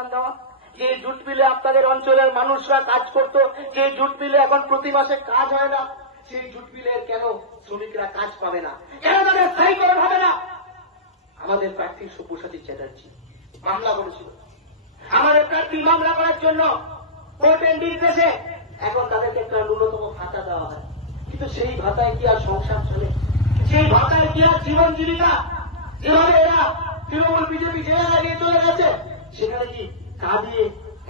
Promotion দেওয়া। যে jute মিলে আপনাদের অঞ্চলের মানুষরা কাজ করত, যে জুট মিলে এখন প্রতি মাসে কাজ হয় না, সেই জুট মিলের কেন শ্রমিকরা কাজ পাবে না, কেন তাদের স্থায়ীকরণ হবে না? আমাদের প্রার্থী সব্যসাচী চ্যাটার্জি মামলা করেছিল। আমাদের প্রার্থী মামলা করার জন্য কোর্টের নির্দেশে এখন তাদেরকে একটা ন্যূনতম ভাতা দেওয়া হয়, কিন্তু সেই ভাতায় কি আর সংসার চলে? সেই ভাতায় কি আর জীবন জীবিকা? যেভাবে এরা তৃণমূল বিজেপি যে জায়গায় নিয়ে চলে গেছে, সেখানে কি তা দিয়ে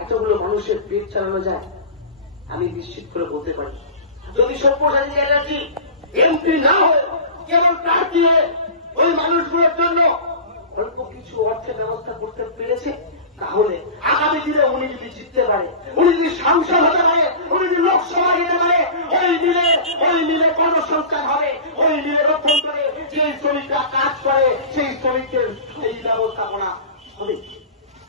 এতগুলো মানুষের পেট চালানো যায়? আমি নিশ্চিত করে বলতে পারি, যদি সব্যসাচী চ্যাটার্জি এমপি না হয়ে কেবল প্রার্থী হয়ে ওই মানুষগুলোর জন্য অল্প কিছু অর্থের ব্যবস্থা করতে পেরেছে, তাহলে আগামী দিনে উনি যদি জিততে পারে, উনি যদি সাংসদ হতে পারে, উনি যদি লোকসভা যেতে পারে, ওই মিলে কর্মসংস্থান হবে, ওই মিলের অভ্যন্তরে যে শ্রমিকরা কাজ করে সেই শ্রমিকদের এই ব্যবস্থাপনা হবে।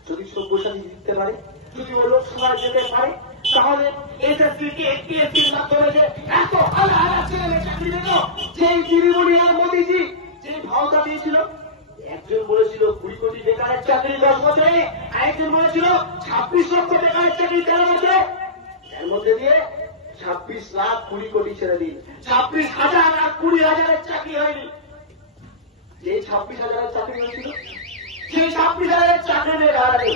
যদি সব্যসাচী জিততে পারে, যদি ও লোকসভায় যেতে পারে, তাহলে এসএসসি এপিএসসির মাধ্যমে যে এত হাজার হাজার ছেলে মেয়ে চাকরি পেত, যেই দিদিমণি আর মোদীজি যে ভাওতা দিয়েছিল, একজন বলেছিল 20 কোটি বেকারের চাকরি 10 বছরে, আরেকজন বলেছিল 26 লক্ষ বেকারের চাকরি 13 বছরে। এর মধ্যে দিয়ে 26 লাখ 20 কোটি ছেড়ে দিন, 26,000 আর 20,000 চাকরি হয়নি। যে 26,000 চাকরি হয়েছিল, সেই 26,000 চাকরি নিয়ে দাঁড়াবে।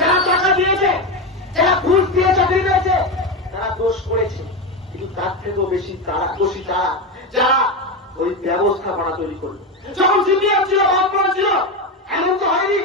যারা টাকা দিয়েছে, যারা ঘুষ দিয়ে চাকরি পেয়েছে, তারা দোষ করেছে, কিন্তু তার থেকেও বেশি তারা দোষী তারা যারা ওই ব্যবস্থাপনা তৈরি করলো। যখন সিপিএম ছিল, বামফ্রন্ট ছিল, এমন তো হয়নি